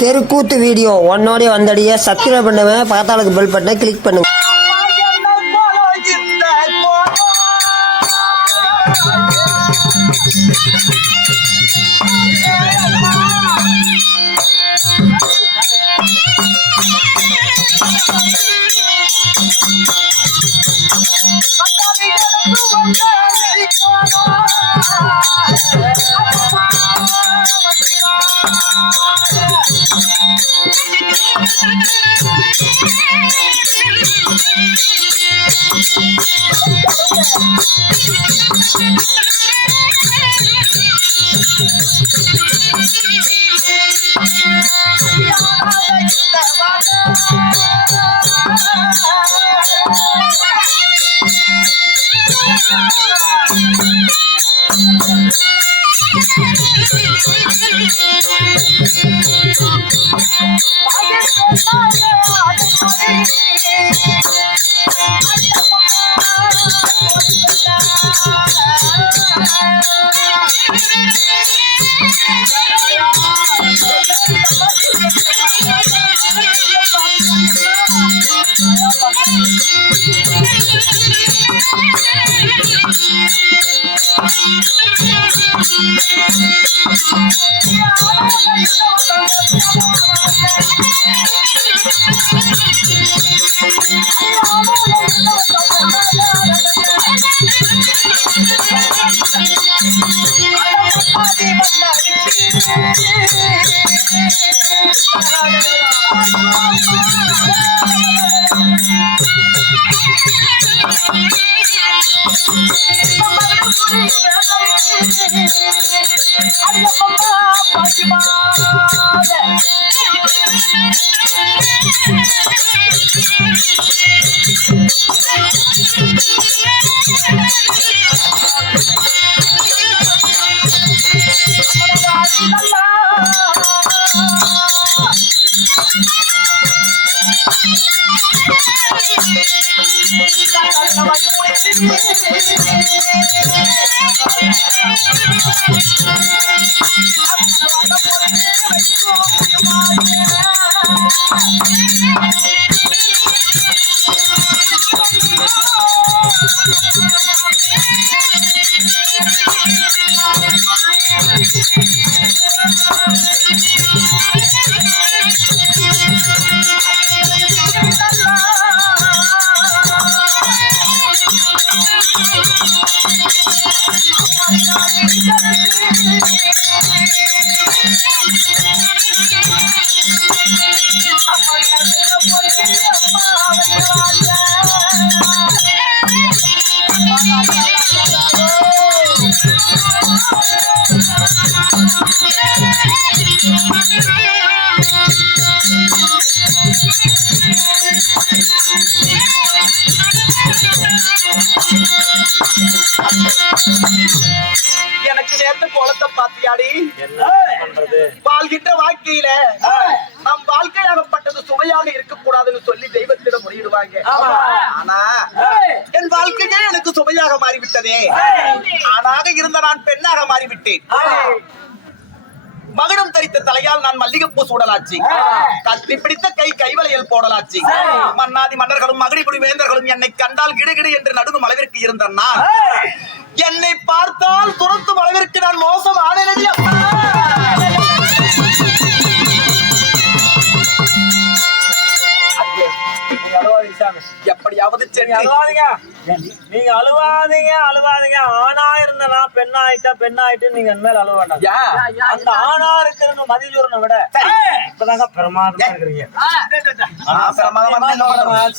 தெருக்கூத்து video ஒன்னோடய வந்தடிய subscribe பண்ணுவேன், பக்கத்தாளுக்கு bell பட்டனை கிளிக் பண்ணுங்க. எனக்கு நேர்ந்த கோலத்தை பாத்தியாடி வாழ்கின்ற வாழ்க்கையில நம் வாழ்க்கையாகப்பட்டது சுவையாக இருக்கக்கூடாதுன்னு சொல்லி தெய்வத்திடம் முறையிடுவாங்க. ஆனா என் வாழ்க்கையே எனக்கு சுவையாக மாறிவிட்டதே. ஆணாக இருந்த நான் பெண்ணாக மாறிவிட்டேன். மகுடம் தரித்த தலையால் நான் மல்லிகைப்பூ சூடலாச்சு, கத்தி பிடித்த கை கைவளையல் போடலாச்சு. மன்னாதி மன்னர்களும் மகுடிபுடி வேந்தர்களும் என்னை கண்டால் கிடுகிடு என்று நடுங்கும் அளவிற்கு இருந்த நான் என்னை பார்த்தால் துரத்தும் அளவிற்கு நான் மோசம் ஆனேனடி அம்மா. எப்படியாவது நீங்க அழுவாதீங்க அழுவாதீங்க. ஆணா இருந்தனா பெண்ணாயிட்டு நீங்க என்ன அழுவ வேண்டாம். அந்த ஆணா இருக்கிற மதிஜூரனை விட இப்பதாங்க பிரமாதமா இருக்கிறீங்க.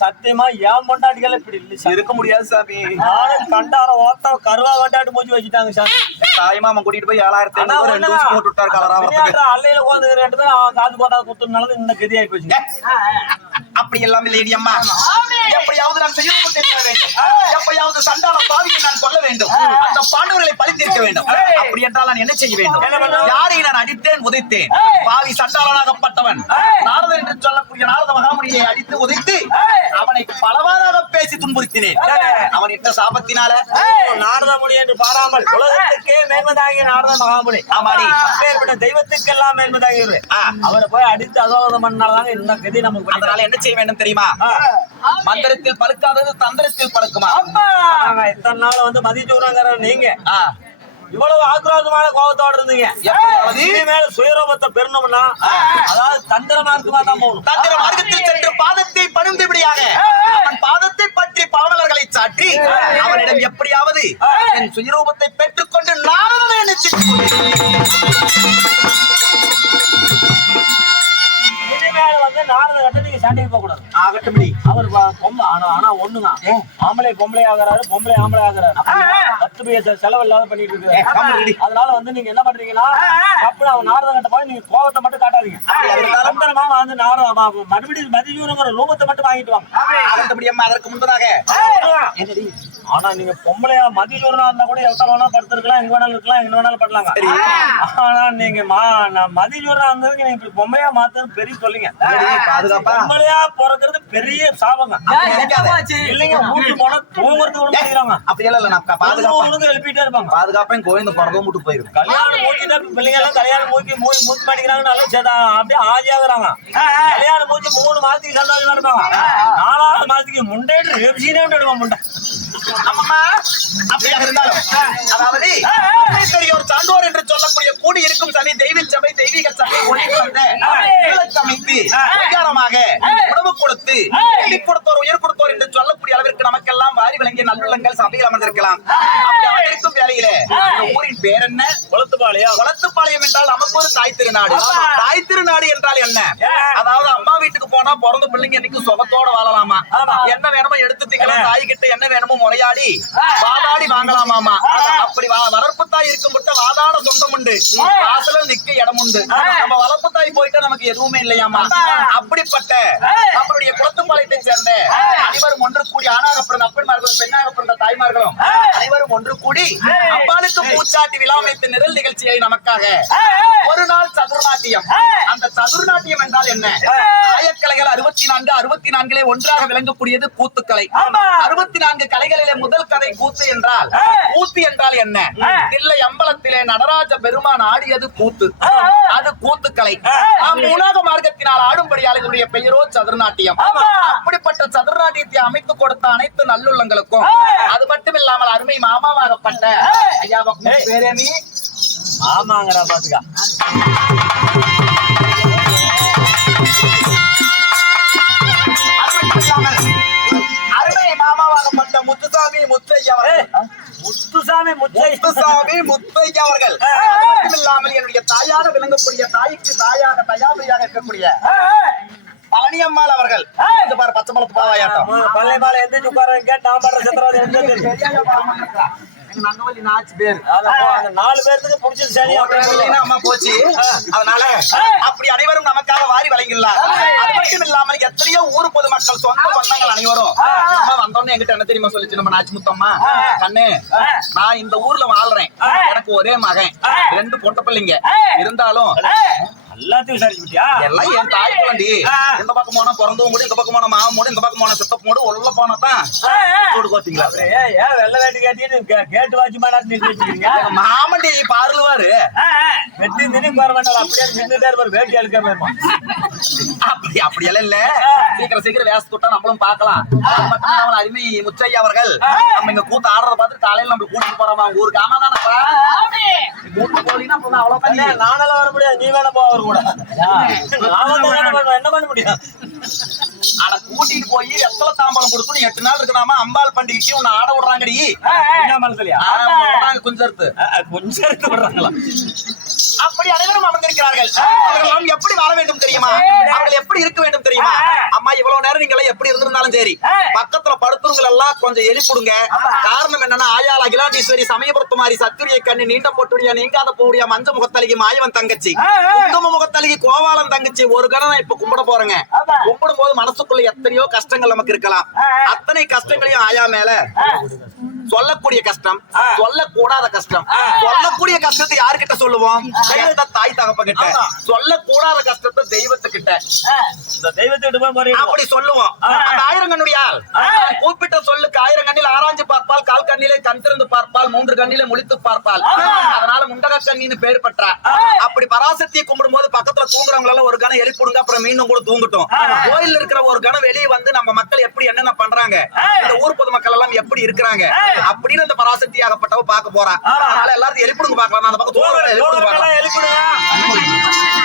சத்தியமா ஏன் கொண்டாடிகள் இப்படி இல்ல இருக்க முடியாது சாமி. நானும் கண்டார ஓட்ட கருவா கொண்டாடி மூச்சு வச்சுட்டாங்க சாமி. தாய்மாமன் கூட்டிட்டு போய் 7,000 அல்லையில உட்காந்துக்கிறேன் காது போட்டா குத்துனால இந்த கதி ஆகி போச்சுங்க. அப்படி எல்லாம் இல்லையடி அம்மா. எப்படியாவது நான் செய்ய வேண்டும், எப்படியாவது சண்டாள பாவியை நான் கொல்ல வேண்டும், அந்த பாண்டவர்களை பழித்திருக்க வேண்டும். அப்படி என்றால் நான் என்ன செய்ய வேண்டும்? யாரை நான் அடித்தேன் உதைத்தேன்? பாவி சண்டாளனாகப்பட்டவன் நாரதன் என்று சொல்லக்கூடிய நாரத மகாமுனியை அடித்து உதைத்து அவனை பலவாறாக பேசி துன்புறுத்தினேன். அவன் இட்ட சாபத்தினால நாரத முனி என்று பாராமல் உலகத்துக்கே மேன்மதாகிய நாரத மகாமுனி, ஆமாடி அப்பேற்பட்ட தெய்வத்துக்கெல்லாம் மேன்மதாகியவர் அவரை போய் அடித்து அசோகதம் பண்ணாலும் இந்த கதி நமக்கு. அதனால என்ன செய்ய வேண்டும் தெரியுமா? மந்திரத்தில் பழுக்காதது தந்திரத்தில் பழுக்குமா? இத்தனை நாள் வந்து மதிச்சூரங்கிற நீங்க இவ்வளவு ஆக்ரோஷமான கோபத்தோட இருந்தீங்க. மேல சுயரூபத்தை பெறணும்னா அதாவது தந்திர மார்க்கமா தான் போகணும். தந்திர மார்க்கத்தில் சென்று பாதத்தை பணிந்தபடியாக அவன் பாதத்தை பற்றி பாவலர்களை சாற்றி அவனிடம் எப்படியாவது என் சுயரூபத்தை பெற்றுக்கொண்டு நாரதனை நினைச்சு இனிமேல வந்து நாரத கட்ட நீங்க சண்டைக்கு போக கூடாது. ஆகட்டும்படி அவர் பொம்பளை ஆனா ஒண்ணுங்க, ஆம்பளை பொம்பளை ஆகிறாரு, பொம்பளை ஆம்பளை ஆகிறாரு. 10 பைசா செலவு இல்லாத பண்ணிட்டு இருக்கு. அதனால வந்து நீங்க என்ன பண்றீங்கன்னா அப்படி அவன் நாரத கட்ட போய் நீங்க கோபத்தை மட்டும் காட்டாதீங்க. நிரந்தரமா வந்து மறுபடியும் மதியூரங்கிற ரூபத்தை மட்டும் வாங்கிட்டு வாங்க. ஆகட்டும்படி அம்மா. அதற்கு முன்பதாக ஆனா நீங்க பொம்பளையா மதியூரனா இருந்தா கூட எவ்வளவு வேணா படுத்திருக்கலாம், எங்க வேணாலும் இருக்கலாம், எங்க வேணாலும் படலாங்க. ஆனா நீங்க மதியூரனா இருந்ததுக்கு நீங்க இப்படி பொம்பளையா மாத்தது பெரிய சொல்லுங்க. பொம்பளையா பிறக்கிறது பெரிய சாபங்க. இல்லைங்க ஊருக்கு போனா தூங்குறது கூட முடியறாங்க. அப்படி இல்ல நான் பாதுகாப்பு எழுப்பிட்டே இருப்பாங்க. பாதுகாப்பேன் கோயிந்து பிறந்தவும் விட்டு போயிருக்கு. கல்யாணம் மூச்சிட்டா பிள்ளைங்க எல்லாம் கல்யாணம் மூச்சு மாட்டிக்கிறாங்க. நல்லா சேதா அப்படியே ஆஜியாகிறாங்க. கல்யாணம் மூச்சு 3 மாசத்துக்கு சந்தோஷமா இருப்பாங்க. 4ஆவது மாசத்துக்கு முண்டேட்டு ரேப்சீனே விடுவான் முண்டை. அப்படியாக இருந்தாலும் அதாவது பெரியோர் சான்றோர் என்று சொல்லக்கூடிய கூடி இருக்கும் சபை தெய்வ சபை தெய்வீக சபை அமைத்து உணவு கொடுத்து கொடுத்தோர் உயர் கொடுத்தோர் என்று சொல்லக்கூடிய அளவிற்கு நமக்கெல்லாம் வாரி விளங்கிய நல்லுள்ளங்கள் சபையில் அமர்ந்திருக்கலாம். இருக்கும் வேலையில ஊரின் பேர் என்ன? குளத்துப்பாளையம். குளத்துப்பாளையம் என்றால் நமக்கு ஒரு தாய் திருநாடு. தாய் திருநாடு என்றால் என்ன? அதாவது அம்மா வீட்டுக்கு போனா பிறந்த பிள்ளைங்க இன்னைக்கு சுகத்தோட வாழலாமா? என்ன வேணுமோ எடுத்து திக்கலாம். தாய் கிட்ட என்ன வேணுமோ முறையாடி வாதாடி வாங்கலாமாமா. அப்படி வளர்ப்பு தாய் இருக்கும் விட்டு வாதாட சொந்தம் உண்டு, வாசல நிக்க இடம் உண்டு. நம்ம வளர்ப்பு தாய் போயிட்டு நமக்கு எதுவுமே இல்லையாமா. அப்படிப்பட்ட நம்மளுடைய குளத்துப்பாளையத்தை சேர்ந்த அனைவரும் ஒன்று கூடி ஆணாக பிறந்த அப்பன்மார்களும் பெண்ணாக பிறந்த தாய்மார்களும் அனைவரும் ஒன்று கூடி அம்பாளுக்கு பூச்சாட்டி விழா வைத்த நிரல் நிகழ்ச்சியை நமக்காக ஒரு நாள் சதுர்நாட்டியம். அந்த சதுர்நாட்டியம் என்றால் என்ன? ஆயக்கலைகள் 64 ஒன்றாக விளங்கக்கூடியது கூத்துக்கலை. 64 கலைகளிலே முதல் கலை கூத்து என்றால் கூத்து என்றால் என்ன? தில்லை அம்பலத்திலே நடராஜ பெருமான் ஆடியது கூத்து. அது கூத்துக்கலை. நாம் உலக மார்க்கத்தினால் ஆடும்படியால் இதனுடைய பெயரோ சதுர்நாட்டியம். அப்படிப்பட்ட சதுர்நாட்டியத்தை அமைத்துக் கொடுத்த அனைத்து நல்லுள்ளங்களுக்கும் அது மட்டும் இல்லாமல் அருமை மாமாவாகப்பட்ட ஐயா பேரேமி ஆமாங்கடா பாத்துக்கா அருமை மாமாவாகப்பட்ட முத்துசாமி முத்தையா அவர்கள் இல்லாமல் என்னுடைய தாயாக விளங்கக்கூடிய தாய்க்கு தாயாக தயாபதியாக இருக்கக்கூடிய பழனியம்மாள் அவர்கள் பாரு பச்சை மலத்து பாவாயாட்டம் பள்ளி மாலை எந்திரிச்சு உட்கார கேட்டு நான் பாடுற சத்திரம் நங்கவல்லி நாச்சு பேர் 4 பேருக்கு பிடிச்சது சரி அம்மா போச்சு. அதனால அப்படி அனைவரும் நமக்காக வாரி வழங்கினார். அது மட்டும் இல்லாமல் எத்தனையோ ஊர் பொதுமக்கள் சொந்த பந்தங்கள் அனைவரும் அம்மா வந்தோன்னு என்கிட்ட என்ன தெரியுமா சொல்லிச்சு நம்ம நாச்சு முத்தம்மா, கண்ணு நான் இந்த ஊர்ல வாழ்றேன், எனக்கு ஒரே மகன் 2 பொட்ட பிள்ளைங்க இருந்தாலும் எல்லாத்தையும் விசாரிச்சுட்டியா? எல்லாம் என் தாய் குழந்தை. இந்த பக்கம் போனா பிறந்தவும் மூடு, இந்த பக்கம் போனா மாவு மூடு, இந்த பக்கம் போனா சித்தப்பு மூடு, உள்ள போனதான் சூடு பாத்தீங்களா? ஏன் வெள்ள வேட்டி கேட்டு கேட்டு வாட்சி மாட்டீங்க மாமண்டி பார்லுவாரு வெட்டி தினி பாரு மாட்டாரு. அப்படியே நின்றுட்டே இருப்பாரு, வேட்டி அழுக்காம இருப்பான். அப்படியெல்லாம் இல்ல. சீக்கிரம் வேஸ்ட் விட்டா நம்மளும் பாக்கலாம். அருமை முத்தையா அவர்கள் நம்ம இங்க கூத்து ஆடுறத பார்த்து காலையில நம்ம கூட்டிட்டு போறோமா ஊருக்கு? ஆமா தானப்பா, கூட்டு போலீங்கன்னா அவ்வளவு நானெல்லாம் வர முடியாது, நீ வேணா போவ கூட என்ன பண்ண முடியும்? ஆனா கூட்டிட்டு போய் எத்தனை தாம்பலம் கொடுத்து 8 நாள் இருக்குதாமா அம்பாள் பண்டிகைக்கு உன்னை ஆட விடுறாங்கடி. என்ன மனசுலயா கொஞ்சம் எடுத்து விடுறாங்களா? அப்படி அனைவரும் அமர்ந்திருக்கிறார்கள். அவர்கள் எப்படி வாழ வேண்டும் தெரியுமா? அவர்கள் எப்படி இருக்க வேண்டும் தெரியுமா? அம்மா இவ்வளவு நேரம் நீங்க எல்லாம் எப்படி இருந்திருந்தாலும் சரி, பக்கத்துல படுத்துறவங்க எல்லாம் கொஞ்சம் எழுப்பிடுங்க. காரணம் என்னன்னா, ஆயாள் அகிலாண்டீஸ்வரி, சமயபுரத்து மாறி, சத்துரிய கண்ணி, நீண்ட பொட்டுடைய, நீங்காத பூடிய, மஞ்ச முகத்தலிகை, மாயவன் தங்கச்சி, குங்கும முகத்தலிகை, கோவாளன் தங்கச்சி ஒரு கணம் நான் இப்ப கும்பிட போறேங்க. கும்பிடும் போது மனசுக்குள்ள எத்தனையோ கஷ்டங்கள் நமக்கு இருக்கலாம். அத்தனை கஷ்டங்களையும் ஆயா மேல சொல்லக்கூடிய கஷ்டம், சொல்லக்கூடாத கஷ்டம். சொல்லக்கூடிய கஷ்டத்தை யாருக்கிட்ட சொல்லுவோம்? தாய் தகப்ப கிட்ட. சொல்லக்கூடாத கஷ்டத்தை தெய்வத்துக்கிட்ட, அப்படி சொல்லுவோம். அந்த ஆயிரங்கண்ணுடையால் கூப்பிட்ட சொல்லுக்கு ஆயிரம் கண்ணில் ஆராய்ஞ்சு பார்ப்பால், கால் கண்ணிலே கண் திறந்து பார்ப்பால், 3 கண்ணிலே முழித்து பார்ப்பால். அதனால முண்டக கண்ணின்னு பேர் பெற்றா. அப்படி பராசக்தியை கும்பிடும் போது பக்கத்துல தூங்குறவங்க எல்லாம் ஒரு கணம் எழுப்பிடுங்க, அப்புறம் மீண்டும் கூட தூங்கட்டும். கோயில் இருக்கிற ஒரு கணம் வெளியே வந்து நம்ம மக்கள் எப்படி என்னென்ன பண்றாங்க, இந்த ஊர் பொதுமக்கள் எல்லாம் எப்படி இருக்கிறாங்க அப்படின்னு அந்த பராசக்தி ஆகப்பட்டவ பார்க்க போறா. அதனால எல்லாரும் எழுப்பிடுங்க பார்க்கலாம். அந்த பக்கம் தூங்குறவங்க எழுப்பிடுங்க பார்க்கலாம்.